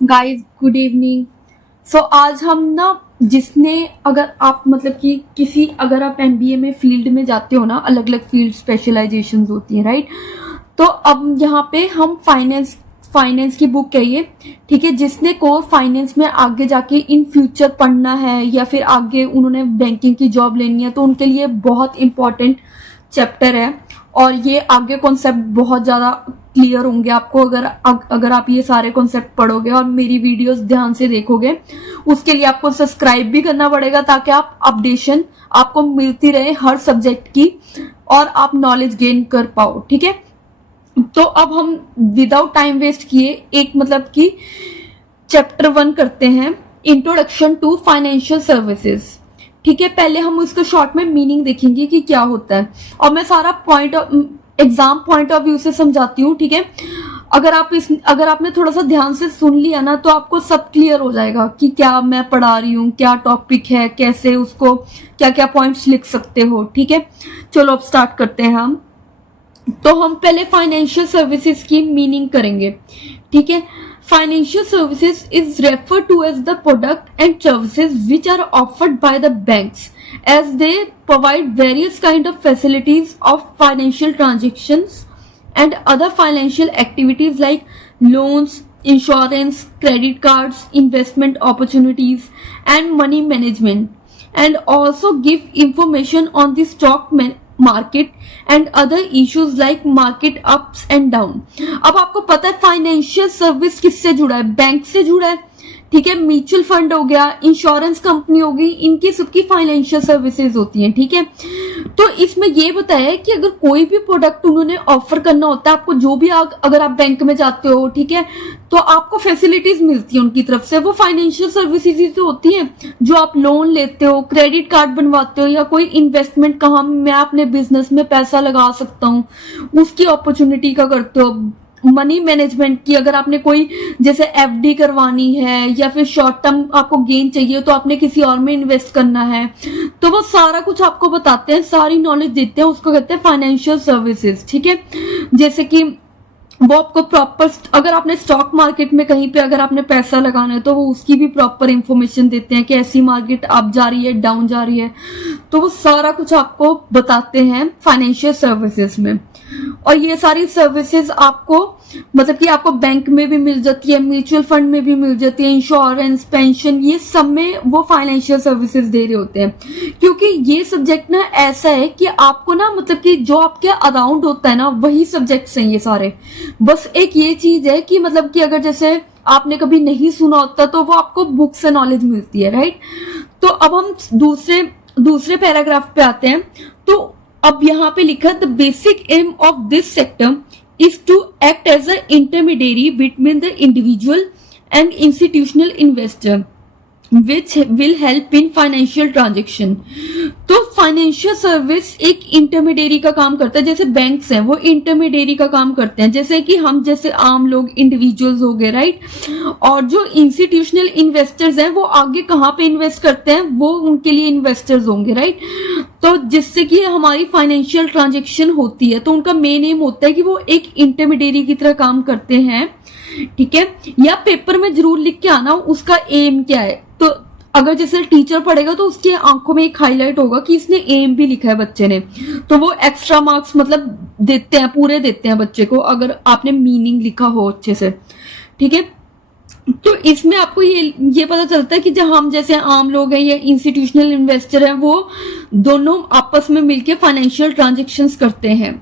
Guys good evening. सो आज हम ना जिसने अगर आप मतलब कि किसी अगर आप एमबीए में फील्ड में जाते हो ना, अलग अलग फील्ड स्पेशलाइजेशन होती हैं, राइट। तो अब यहाँ पे हम फाइनेंस की बुक कहिए, ठीक है। जिसने कोर फाइनेंस में आगे जाके इन फ्यूचर पढ़ना है या फिर आगे उन्होंने बैंकिंग की जॉब लेनी है, तो उनके लिए बहुत इंपॉर्टेंट चैप्टर है। और ये आगे कॉन्सेप्ट बहुत ज्यादा क्लियर होंगे आपको अगर आप ये सारे कॉन्सेप्ट पढ़ोगे और मेरी वीडियोस ध्यान से देखोगे। उसके लिए आपको सब्सक्राइब भी करना पड़ेगा ताकि आप अपडेशन आपको मिलती रहे हर सब्जेक्ट की और आप नॉलेज गेन कर पाओ, ठीक है। तो अब हम विदाउट टाइम वेस्ट किए एक मतलब कि चैप्टर 1 करते हैं, इंट्रोडक्शन टू फाइनेंशियल सर्विसेज, ठीक है। पहले हम उसको शॉर्ट में मीनिंग देखेंगे कि क्या होता है और मैं सारा एग्जाम पॉइंट ऑफ व्यू से समझाती हूँ, ठीक है। अगर आपने थोड़ा सा ध्यान से सुन लिया ना तो आपको सब क्लियर हो जाएगा कि क्या मैं पढ़ा रही हूँ, क्या टॉपिक है, कैसे उसको क्या क्या पॉइंट्स लिख सकते हो, ठीक है। चलो अब स्टार्ट करते हैं हम। तो हम पहले फाइनेंशियल सर्विसेज की मीनिंग करेंगे, ठीक है। Financial services is referred to as the product and services which are offered by the banks as they provide various kind of facilities of financial transactions and other financial activities like loans, insurance, credit cards, investment opportunities and money management, and also give information on the stock market and other issues like market ups and down. अब आपको पता है financial service किससे जुड़ा है? Bank से जुड़ा है, ठीक है। म्यूचुअल फंड हो गया, इंश्योरेंस कंपनी हो गई, इनकी सबकी फाइनेंशियल सर्विसेज होती हैं, ठीक है। तो इसमें ये बताया है कि अगर कोई भी प्रोडक्ट उन्होंने ऑफर करना होता है आपको, जो भी अगर आप बैंक में जाते हो, ठीक है, तो आपको फैसिलिटीज मिलती है उनकी तरफ से, वो फाइनेंशियल सर्विसेज ही तो होती हैं। जो आप लोन लेते हो, क्रेडिट कार्ड बनवाते हो या कोई इन्वेस्टमेंट, कहाँ मैं अपने बिजनेस में पैसा लगा सकता हूँ, उसकी अपॉर्चुनिटी का करते हो। मनी मैनेजमेंट की, अगर आपने कोई जैसे एफडी करवानी है या फिर शॉर्ट टर्म आपको गेन चाहिए तो आपने किसी और में इन्वेस्ट करना है, तो वो सारा कुछ आपको बताते हैं, सारी नॉलेज देते हैं, उसको कहते हैं फाइनेंशियल सर्विसेज, ठीक है। जैसे कि वो आपको प्रॉपर, अगर आपने स्टॉक मार्केट में कहीं पे अगर आपने पैसा लगाना है तो वो उसकी भी प्रॉपर इंफॉर्मेशन देते हैं कि ऐसी मार्केट अप जा रही है, डाउन जा रही है, तो वो सारा कुछ आपको बताते हैं फाइनेंशियल सर्विसेज में। और ये सारी सर्विसेज आपको मतलब कि आपको बैंक में भी मिल जाती है, म्यूचुअल फंड में भी मिल जाती है, इंश्योरेंस, पेंशन, ये सब में वो फाइनेंशियल सर्विसेज दे रहे होते हैं। क्योंकि ये सब्जेक्ट ना ऐसा है कि आपको ना मतलब कि जो आपके अराउंड होता है ना वही सब्जेक्ट्स हैं ये सारे। बस एक ये चीज है कि मतलब कि अगर जैसे आपने कभी नहीं सुना होता तो वो आपको बुक से नॉलेज मिलती है, राइट। तो अब हम दूसरे पैराग्राफ पे आते हैं। तो अब यहाँ पे लिखा the basic aim of this sector is to act as an intermediary between the individual and institutional investor which will help in financial transaction। तो फाइनेंशियल सर्विस एक इंटरमीडियरी का काम करता है, जैसे बैंक्स हैं वो इंटरमीडियरी का काम करते हैं, जैसे कि हम जैसे आम लोग इंडिविजुअल्स हो गए, राइट। और जो इंस्टीट्यूशनल इन्वेस्टर्स हैं वो आगे कहाँ पे इन्वेस्ट करते हैं, वो उनके लिए इन्वेस्टर्स होंगे, राइट। तो जिससे कि हमारी फाइनेंशियल ट्रांजेक्शन होती है, तो उनका मेन एम होता है कि वो एक इंटरमीडियरी की तरह काम करते हैं, ठीक है। या पेपर में जरूर लिख के आना उसका एम क्या है। तो अगर जैसे टीचर पढ़ेगा तो उसकी आंखों में एक हाईलाइट होगा कि इसने एम भी लिखा है बच्चे ने, तो वो एक्स्ट्रा मार्क्स मतलब देते हैं, पूरे देते हैं बच्चे को अगर आपने मीनिंग लिखा हो अच्छे से, ठीक है। तो इसमें आपको ये पता चलता है कि जब हम जैसे आम लोग हैं या इंस्टीट्यूशनल इन्वेस्टर हैं वो दोनों आपस में मिलकर फाइनेंशियल ट्रांजेक्शन्स करते हैं।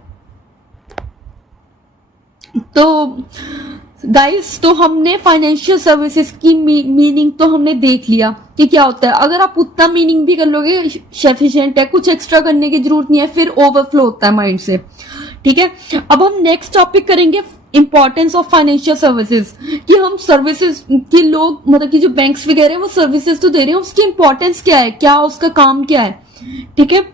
तो गाइस, तो हमने फाइनेंशियल सर्विसेज की मीनिंग तो हमने देख लिया कि क्या होता है। अगर आप उतना मीनिंग भी कर लोगे सफिशिएंट है, कुछ एक्स्ट्रा करने की जरूरत नहीं है, फिर ओवरफ्लो होता है माइंड से, ठीक है। अब हम नेक्स्ट टॉपिक करेंगे इंपॉर्टेंस ऑफ फाइनेंशियल सर्विसेज, कि हम सर्विसेज की लोग मतलब कि जो बैंक्स वगैरह हैं वो सर्विसेज तो दे रहे हैं, उसकी इंपॉर्टेंस क्या है, क्या उसका काम क्या है, ठीक है।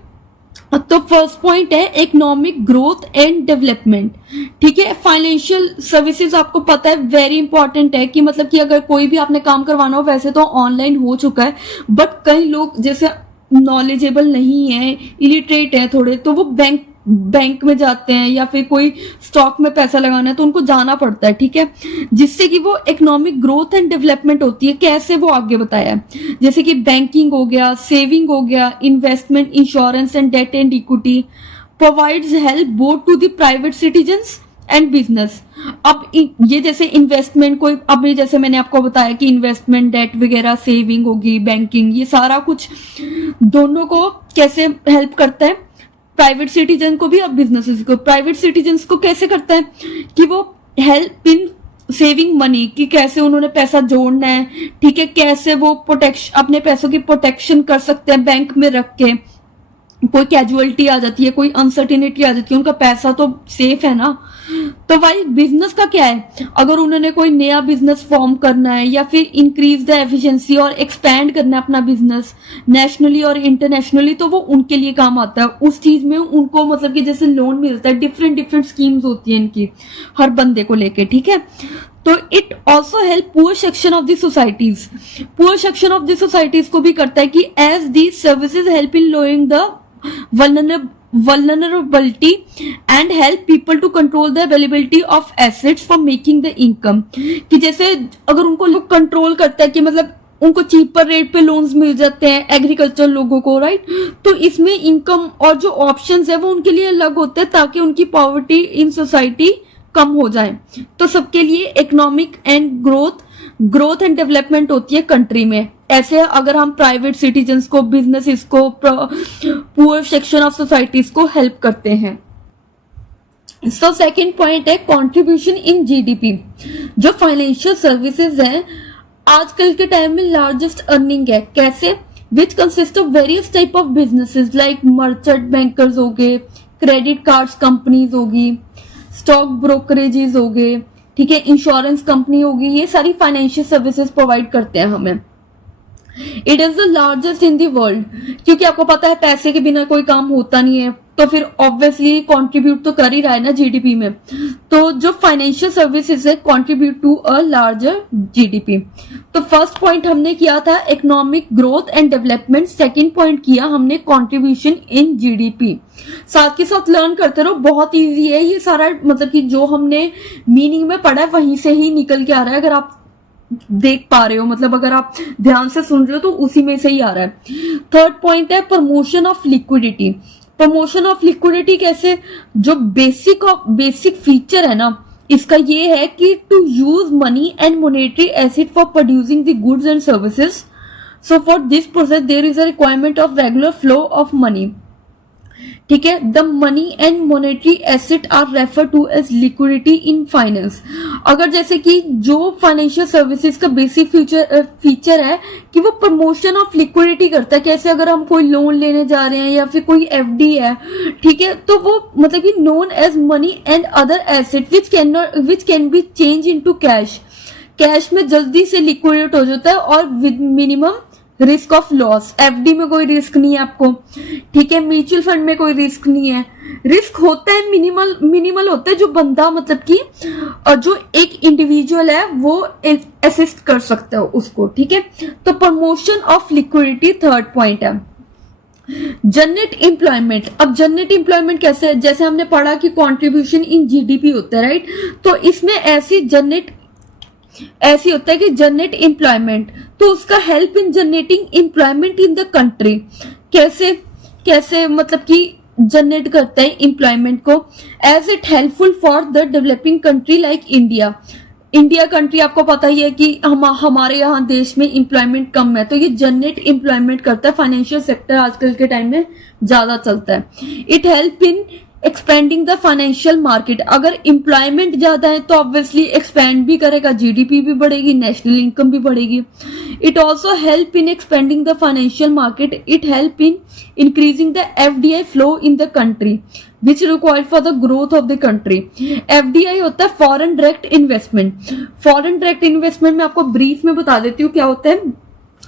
तो फर्स्ट पॉइंट है इकोनॉमिक ग्रोथ एंड डेवलपमेंट, ठीक है। फाइनेंशियल सर्विसेज आपको पता है वेरी इंपॉर्टेंट है कि मतलब कि अगर कोई भी आपने काम करवाना हो, वैसे तो ऑनलाइन हो चुका है, बट कई लोग जैसे नॉलेजेबल नहीं है, इलिटरेट है थोड़े, तो वो बैंक बैंक में जाते हैं या फिर कोई स्टॉक में पैसा लगाना है तो उनको जाना पड़ता है, ठीक है, जिससे कि वो इकोनॉमिक ग्रोथ एंड डेवलपमेंट होती है। कैसे वो आगे बताया है, जैसे कि बैंकिंग हो गया, सेविंग हो गया, investment, insurance and debt and equity, provides help both to the private citizens and business. अब ये जैसे इन्वेस्टमेंट कोई, अब ये जैसे मैंने आपको बताया कि इन्वेस्टमेंट, डेट वगैरह, सेविंग होगी, बैंकिंग, ये सारा कुछ दोनों को कैसे हेल्प करता है, प्राइवेट सिटीजन को भी और बिजनेसेस को। प्राइवेट सिटीजन्स को कैसे करता है कि वो हेल्प इन सेविंग मनी, कि कैसे उन्होंने पैसा जोड़ना है, ठीक है, कैसे वो प्रोटेक्शन, अपने पैसों की प्रोटेक्शन कर सकते हैं बैंक में रख के। कोई कैजुअलिटी आ जाती है, कोई अनसर्टिनिटी आ जाती है, उनका पैसा तो सेफ है ना। तो भाई बिजनेस का क्या है, अगर उन्होंने कोई नया बिजनेस फॉर्म करना है या फिर इंक्रीज द एफिशिएंसी और एक्सपैंड करना है अपना बिजनेस नेशनली और इंटरनेशनली, तो वो उनके लिए काम आता है। उस चीज में उनको मतलब कि जैसे लोन मिलता है, डिफरेंट डिफरेंट स्कीम्स होती है इनकी हर बंदे को लेके, ठीक है। तो it also help poor section of the societies, poor section of the societies को भी करता है कि as the services help in lowing the vulnerability and help people to control the availability of assets for making the income, कि जैसे अगर उनको लोग कंट्रोल करता है कि मतलब उनको चीपर रेट पे लोन्स मिल जाते हैं एग्रीकल्चर लोगों को, राइट, तो इसमें इनकम और जो ऑप्शंस है वो उनके लिए अलग होते हैं ताकि उनकी पॉवर्टी इन सोसाइटी कम हो जाए। तो सबके लिए economic and growth and development होती है कंट्री में। ऐसे अगर हम प्राइवेट सिटीजन्स को, बिजनेसेस को, पुअर सेक्शन ऑफ सोसाइटीज को हेल्प करते हैं। सो सेकंड पॉइंट है कंट्रीब्यूशन इन जीडीपी। जो फाइनेंशियल सर्विसेज हैं आजकल के टाइम में लार्जेस्ट अर्निंग है। कैसे, which consist of various type of businesses like merchant bankers हो गए, क्रेडिट कार्ड्स कंपनीज होगी, स्टॉक ब्रोकरेजेस हो गए, ठीक है, इंश्योरेंस कंपनी होगी, ये सारी फाइनेंशियल सर्विसेज प्रोवाइड करते हैं हमें। It is the largest in the world, क्योंकि आपको पता है पैसे के बिना कोई काम होता नहीं है, तो फिर ऑब्वियसली कंट्रीब्यूट तो कर ही रहा है ना जीडीपी में। तो जो फाइनेंशियल सर्विसेज है contribute to a larger GDP. तो फर्स्ट पॉइंट हमने किया था economic growth and development, second point किया हमने कंट्रीब्यूशन इन जीडीपी। साथ के साथ लर्न करते रहो, बहुत इजी है ये सारा, मतलब कि जो हमने मीनिंग में पढ़ा है वहीं से ही निकल के आ रहा है। अगर आप देख पा रहे हो, मतलब अगर आप ध्यान से सुन रहे हो तो उसी में से ही आ रहा है। थर्ड पॉइंट है promotion of liquidity. Promotion of liquidity कैसे, जो बेसिक फीचर है ना इसका ये है कि to use money and monetary asset for producing the goods and services. So for this process there is a requirement of regular flow of money, ठीक है। The money and monetary asset are refer to as liquidity in finance. अगर जैसे कि जो financial services का basic feature है कि वो प्रमोशन ऑफ लिक्विडिटी करता है। कैसे, अगर हम कोई लोन लेने जा रहे हैं या फिर कोई एफडी है, ठीक है, तो वो मतलब कि known as money and other asset which can be change into cash. Cash में जल्दी से लिक्विडेट हो जाता है और with minimum risk of loss. FD में कोई रिस्क नहीं है आपको, ठीक है, म्यूचुअल फंड में कोई रिस्क नहीं है। रिस्क होता है मिनिमल होता है, जो बंदा मतलब कि और जो एक इंडिविजुअल है वो असिस्ट कर सकता है उसको, ठीक है। तो promotion of liquidity third point है। Generate employment. अब जनरेट एम्प्लॉयमेंट कैसे है, जैसे हमने पढ़ा कि कंट्रीब्यूशन इन जीडीपी होता है, राइट, तो इसमें ऐसी होता है कि जनरेट एम्प्लॉयमेंट, तो उसका help in generating employment in the country. कैसे मतलब कि जनरेट करता है एम्प्लॉयमेंट को, as it helpful for the developing country like India country. आपको पता ही है कि हमारे यहाँ देश में एम्प्लॉयमेंट कम है, तो ये जनरेट एम्प्लॉयमेंट करता है। फाइनेंशियल सेक्टर आजकल के टाइम में ज्यादा चलता है। It help in expanding the financial market. अगर एम्प्लॉयमेंट ज्यादा है तो ऑब्वियसली एक्सपेंड भी करेगा, जीडीपी भी बढ़ेगी, नेशनल इनकम भी बढ़ेगी। It also help in expanding the financial market. It help in increasing the FDI flow in the country which required for the growth of the country. FDI होता है foreign direct investment. Foreign direct investment में आपको brief में बता देती हूँ क्या होता है।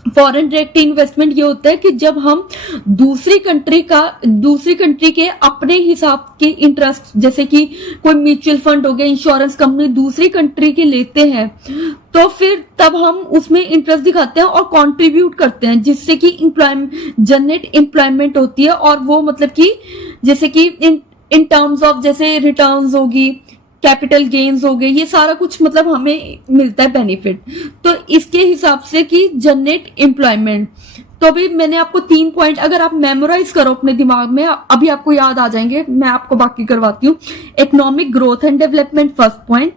फॉरेन डायरेक्ट इन्वेस्टमेंट ये होता है कि जब हम दूसरी कंट्री के अपने हिसाब के इंटरेस्ट, जैसे कि कोई म्यूचुअल फंड हो गया, इंश्योरेंस कंपनी दूसरी कंट्री के लेते हैं, तो फिर तब हम उसमें इंटरेस्ट दिखाते हैं और कंट्रीब्यूट करते हैं, जिससे कि जनरेट एम्प्लॉयमेंट होती है। और वो मतलब कि जैसे कि इन टर्म्स ऑफ जैसे रिटर्न्स होगी, कैपिटल गेन्स हो गए, ये सारा कुछ मतलब हमें मिलता है बेनिफिट। तो इसके हिसाब से कि जनरेट एम्प्लॉयमेंट। तो अभी मैंने आपको 3 पॉइंट, अगर आप मेमोराइज करो अपने दिमाग में, अभी आपको याद आ जाएंगे, मैं आपको बाकी करवाती हूँ। Economic growth and development first point,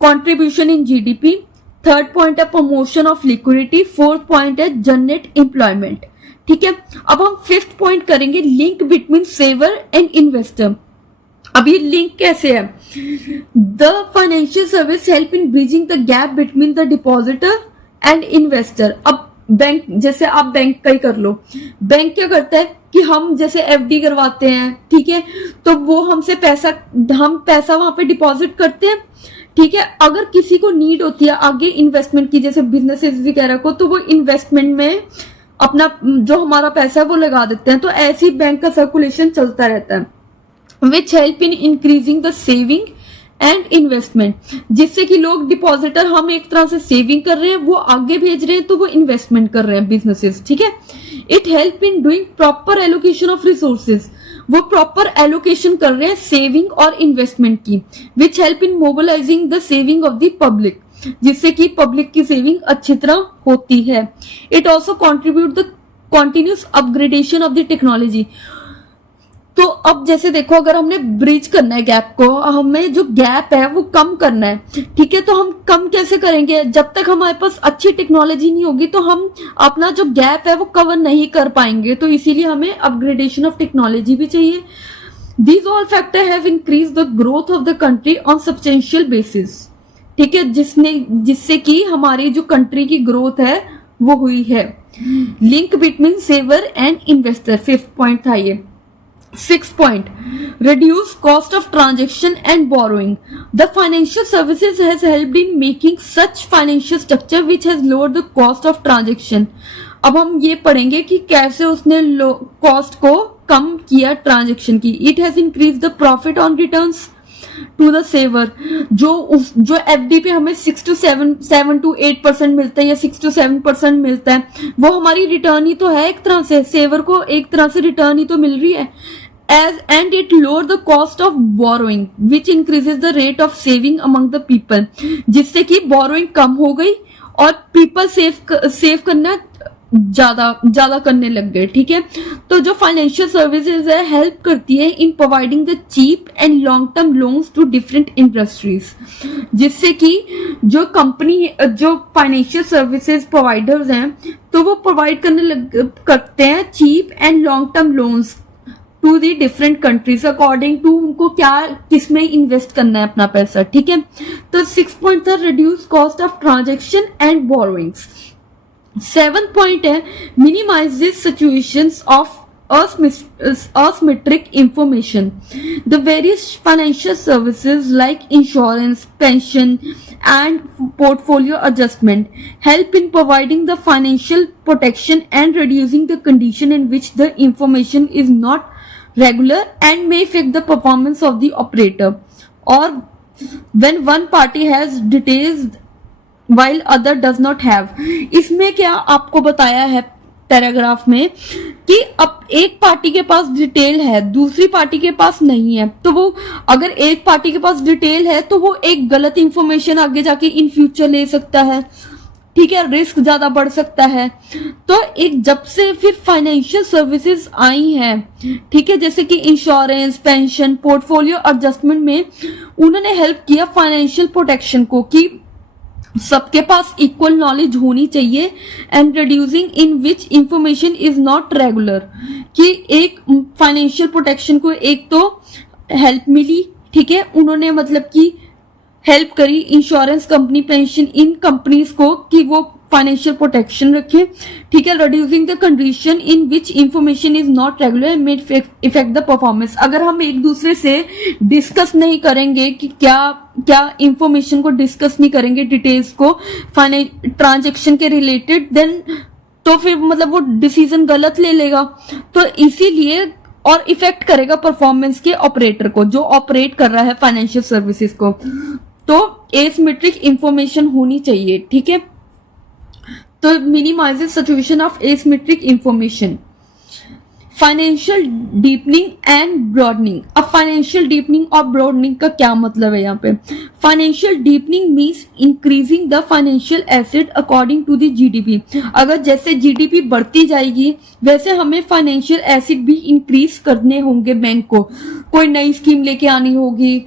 contribution in GDP, third point है promotion of liquidity, fourth point है जनरेट एम्प्लॉयमेंट। ठीक है, अब हम फिफ्थ पॉइंट करेंगे, link between saver and investor. अब ये लिंक कैसे है? The financial service help in bridging the gap between the depositor and investor. अब बैंक, जैसे आप बैंक का ही कर लो, बैंक क्या करता है कि हम जैसे एफडी करवाते हैं, ठीक है, तो वो हमसे हम पैसा वहां पे डिपॉजिट करते हैं, ठीक है। अगर किसी को नीड होती है आगे इन्वेस्टमेंट की, जैसे बिजनेसेस वगैरह को, तो वो इन्वेस्टमेंट में अपना जो हमारा पैसा है वो लगा देते हैं। तो ऐसी बैंक का सर्कुलेशन चलता रहता है, which help in increasing the saving and investment, जिससे कि लोग डिपॉजिटर, हम एक तरह से सेविंग कर रहे हैं, वो आगे भेज रहे हैं, तो वो इन्वेस्टमेंट कर रहे हैं बिजनेसेस, ठीक है। It help in doing proper allocation of resources, वो प्रॉपर एलोकेशन कर रहे हैं सेविंग और इन्वेस्टमेंट की, which help in mobilising the saving of the public, जिससे कि पब्लिक की सेविंग अच्छी तरह होती है। It also contribute the continuous upgradation of the technology. तो अब जैसे देखो, अगर हमने ब्रिज करना है गैप को, हमें जो गैप है वो कम करना है, ठीक है। तो हम कम कैसे करेंगे? जब तक हमारे पास अच्छी टेक्नोलॉजी नहीं होगी तो हम अपना जो गैप है वो कवर नहीं कर पाएंगे। तो इसीलिए हमें अपग्रेडेशन ऑफ टेक्नोलॉजी भी चाहिए। These all factor have increase the growth of the country on substantial basis, ठीक है, जिससे कि हमारी जो कंट्री की ग्रोथ है वो हुई है। Link between saver and investor, fifth point था ये। Sixth point, reduce cost of transaction and borrowing. The financial services has helped in making such financial structure which has lowered the cost of transaction. अब हम ये पढ़ेंगे कि कैसे उसने cost को कम किया ट्रांजेक्शन की। It has increased the profit on returns to the saver. जो एफडी पे हमें 6 to 7% मिलता है या 6 to 7% मिलता है, वो हमारी रिटर्न ही तो है एक तरह से, सेवर को एक तरह से रिटर्न ही तो मिल रही है। And it lower the cost of borrowing, which increases the rate of saving among the people, जिससे कि borrowing कम हो गई और people सेव करना ज्यादा करने लग गए, ठीक है। तो जो फाइनेंशियल सर्विसेज है हेल्प करती है in providing the cheap and long term loans to different industries, जिससे कि जो फाइनेंशियल सर्विसेज प्रोवाइडर्स हैं तो वो प्रोवाइड करते हैं cheap and long term loans to the different countries according to उनको किसमें इन्वेस्ट करना है अपना पैसा, ठीक है। तो 6 पॉइंट था reduce cost of transaction and borrowings. 7th point है minimises situations of asymmetric information. The various financial services like insurance, pension and portfolio adjustment help in providing the financial protection and reducing the condition in which the information is not regular and may affect the performance of the operator, or when one party has details while other does not have. इसमें क्या आपको बताया है paragraph में कि अब एक party के पास डिटेल है, दूसरी पार्टी के पास नहीं है, तो वो अगर एक पार्टी के पास डिटेल है तो वो एक गलत इंफॉर्मेशन आगे जाके इन फ्यूचर ले सकता है, ठीक है, रिस्क ज्यादा बढ़ सकता है। तो एक जब से फिर फाइनेंशियल सर्विसेज आई हैं, ठीक है, जैसे कि इंश्योरेंस, पेंशन, पोर्टफोलियो एडजस्टमेंट में उन्होंने हेल्प किया फाइनेंशियल प्रोटेक्शन को कि सबके पास इक्वल नॉलेज होनी चाहिए and reducing in which information is not regular, कि एक फाइनेंशियल प्रोटेक्शन को एक तो हेल्प मिली, ठीक है, उन्होंने मतलब कि हेल्प करी इंश्योरेंस कंपनी, पेंशन, इन कंपनीज को कि वो फाइनेंशियल प्रोटेक्शन रखे, ठीक है। Reducing the condition in which information is not regular made effect the performance. अगर हम एक दूसरे से डिस्कस नहीं करेंगे कि क्या इंफॉर्मेशन को डिस्कस नहीं करेंगे, डिटेल्स को ट्रांजेक्शन के रिलेटेड, देन तो फिर मतलब वो डिसीजन गलत ले लेगा, तो इसीलिए और इफेक्ट करेगा परफॉर्मेंस के ऑपरेटर को जो ऑपरेट कर रहा है फाइनेंशियल सर्विसेज को। तो एसिमेट्रिक इंफॉर्मेशन होनी चाहिए, ठीक है। तो minimises situation of asymmetric information. Financial deepening and broadening. अब फाइनेंशियल डीपनिंग और ब्रॉडनिंग का क्या मतलब है यहाँ पे? Financial deepening means increasing the financial asset according to the GDP. अगर जैसे जीडीपी बढ़ती जाएगी वैसे हमें फाइनेंशियल एसेट भी इंक्रीज करने होंगे, बैंक को कोई नई स्कीम लेके आनी होगी,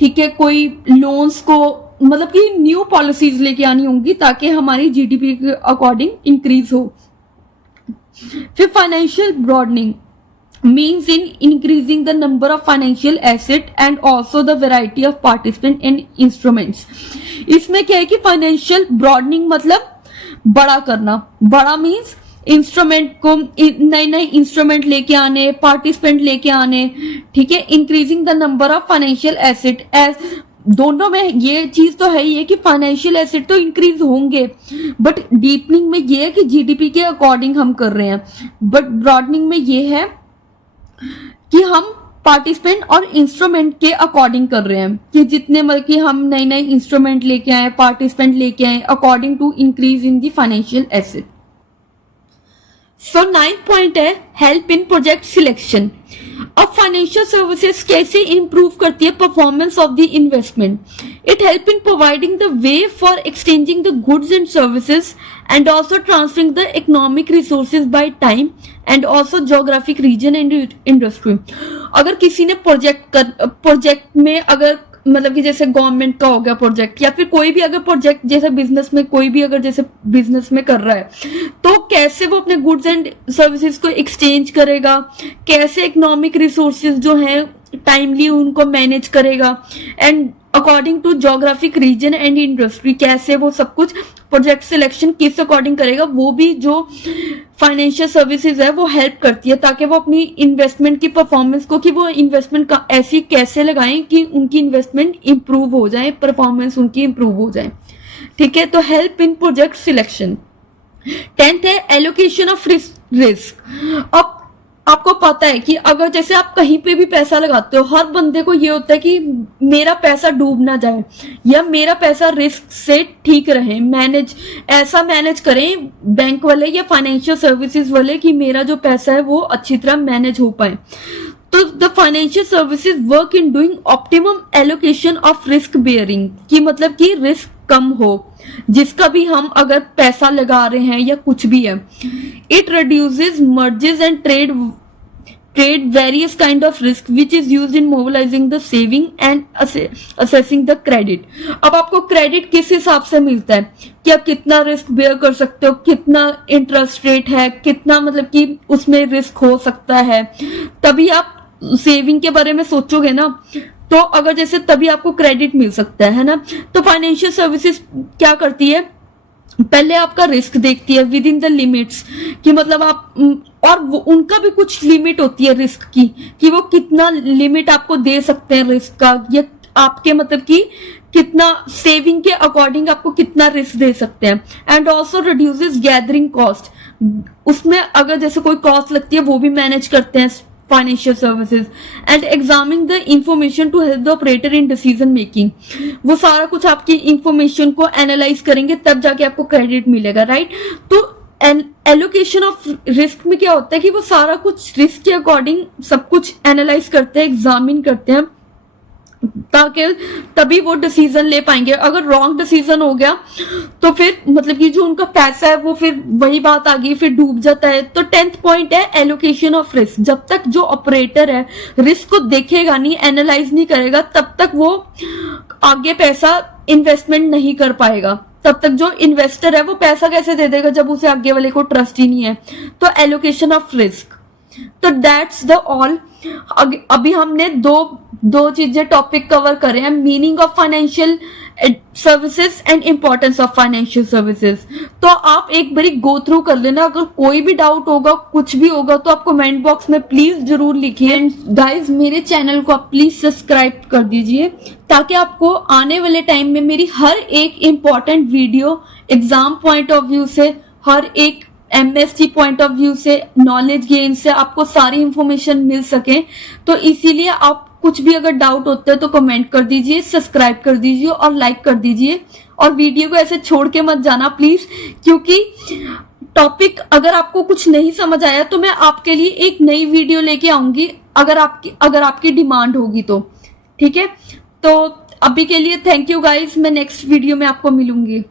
ठीक है, कोई लोन्स को मतलब कि न्यू पॉलिसीज लेके आनी होंगी ताकि हमारी जीडीपी के अकॉर्डिंग इंक्रीज हो। फिर financial broadening means in increasing the number of financial asset and also the variety of participant and instruments। इसमें क्या है कि फाइनेंशियल ब्रॉडनिंग मतलब बड़ा करना, बड़ा मीन्स इंस्ट्रूमेंट को नए नए इंस्ट्रूमेंट लेके आने, पार्टिसिपेंट लेके आने, ठीक है। Increasing the number of financial asset, दोनों में ये चीज तो है ही है कि फाइनेंशियल एसेट तो इंक्रीज होंगे, बट डीपनिंग में ये है कि जीडीपी के अकॉर्डिंग हम कर रहे हैं, बट ब्रॉडनिंग में ये है कि हम पार्टिसिपेंट और इंस्ट्रूमेंट के अकॉर्डिंग कर रहे हैं कि जितने मतलब कि हम नए नए इंस्ट्रूमेंट लेके आए, पार्टिसिपेंट लेके आए according to increase in the financial asset. So 9th point है हेल्प इन प्रोजेक्ट सिलेक्शन। अब फाइनेंशियल सर्विसेज कैसे इंप्रूव करती है performance of the investment? It help in providing the way for exchanging the goods and services and also transferring the economic resources by time and also geographic region and industry. अगर किसी ने project में अगर मतलब कि जैसे government का हो गया प्रोजेक्ट, या फिर कोई भी अगर प्रोजेक्ट जैसे बिजनेस में कोई भी अगर जैसे बिजनेस में कर रहा है, तो कैसे वो अपने गुड्स एंड सर्विसेज को एक्सचेंज करेगा, कैसे इकोनॉमिक रिसोर्सेज जो हैं टाइमली उनको मैनेज करेगा, and according to geographic region and industry कैसे वो सब कुछ प्रोजेक्ट सिलेक्शन किस अकॉर्डिंग करेगा, वो भी जो फाइनेंशियल सर्विसेज है वो हेल्प करती है ताकि वो अपनी इन्वेस्टमेंट की परफॉर्मेंस को कि वो इन्वेस्टमेंट का ऐसी कैसे लगाएं कि उनकी इन्वेस्टमेंट इंप्रूव हो जाए, परफॉर्मेंस उनकी इंप्रूव हो जाए, ठीक है। तो help in project selection. 10th है एलोकेशन ऑफ रिस्क। अब आपको पता है कि अगर जैसे आप कहीं पे भी पैसा लगाते हो, हर बंदे को ये होता है कि मेरा पैसा डूब ना जाए या मेरा पैसा रिस्क से ठीक रहे, ऐसा मैनेज करें बैंक वाले या फाइनेंशियल सर्विसेज वाले कि मेरा जो पैसा है वो अच्छी तरह मैनेज हो पाए। तो the financial services work in doing optimum allocation of risk bearing, की मतलब कि रिस्क कम हो जिसका भी हम अगर पैसा लगा रहे हैं या कुछ भी है। It reduces merges and trade various kind of risk which is used in mobilising the saving and assessing the credit. अब आपको क्रेडिट किस हिसाब से मिलता है कि आप कितना रिस्क बेयर कर सकते हो, कितना इंटरेस्ट रेट है, कितना मतलब कि उसमें रिस्क हो सकता है, तभी आप सेविंग के बारे में सोचोगे ना। तो अगर जैसे तभी आपको क्रेडिट मिल सकता है ना। तो फाइनेंशियल सर्विसेज क्या करती है, पहले आपका रिस्क देखती है विद इन द लिमिट्स, कि मतलब आप, और उनका भी कुछ लिमिट होती है रिस्क की कि वो कितना लिमिट आपको दे सकते हैं रिस्क का, या आपके मतलब कि कितना सेविंग के अकॉर्डिंग आपको कितना रिस्क दे सकते हैं। And also reduces gathering cost, उसमें अगर जैसे कोई कॉस्ट लगती है वो भी मैनेज करते हैं financial services. And examining the information to help the operator in decision making, वो सारा कुछ आपकी इंफॉर्मेशन को एनालाइज करेंगे तब जाके आपको क्रेडिट मिलेगा, राइट। तो एलोकेशन ऑफ रिस्क में क्या होता है कि वो सारा कुछ रिस्क के अकॉर्डिंग सब कुछ एनालाइज करते हैं, एग्जामिन करते हैं, ताकि तभी वो डिसीजन ले पाएंगे। अगर रॉन्ग डिसीजन हो गया तो फिर मतलब कि जो उनका पैसा है वो फिर वही बात आ गई, फिर डूब जाता है। तो 10th पॉइंट है एलोकेशन ऑफ रिस्क। जब तक जो ऑपरेटर है रिस्क को देखेगा नहीं, एनालाइज नहीं करेगा, तब तक वो आगे पैसा इन्वेस्टमेंट नहीं कर पाएगा। तब तक जो इन्वेस्टर है वो पैसा कैसे दे देगा जब उसे आगे वाले को ट्रस्ट ही नहीं है। तो एलोकेशन ऑफ रिस्क। तो दैट्स द ऑल। अभी हमने दो चीजें टॉपिक कवर करे हैं, meaning of financial services and importance of financial services. तो आप एक बारी गो थ्रू कर लेना। अगर कोई भी डाउट होगा, कुछ भी होगा, तो आप कमेंट बॉक्स में प्लीज जरूर लिखिए। एंड गाइज मेरे चैनल को आप प्लीज सब्सक्राइब कर दीजिए ताकि आपको आने वाले टाइम में मेरी हर एक important video exam point of view से, हर एक MSc पॉइंट ऑफ व्यू से, नॉलेज गेन से आपको सारी इंफॉर्मेशन मिल सके। तो इसीलिए आप कुछ भी अगर डाउट होता है तो कमेंट कर दीजिए, सब्सक्राइब कर दीजिए और लाइक कर दीजिए। और वीडियो को ऐसे छोड़ के मत जाना प्लीज, क्योंकि टॉपिक अगर आपको कुछ नहीं समझ आया तो मैं आपके लिए एक नई वीडियो लेके आऊंगी, अगर आपकी डिमांड होगी तो, ठीक है। तो अभी के लिए थैंक यू गाइस, मैं नेक्स्ट वीडियो में आपको मिलूंगी।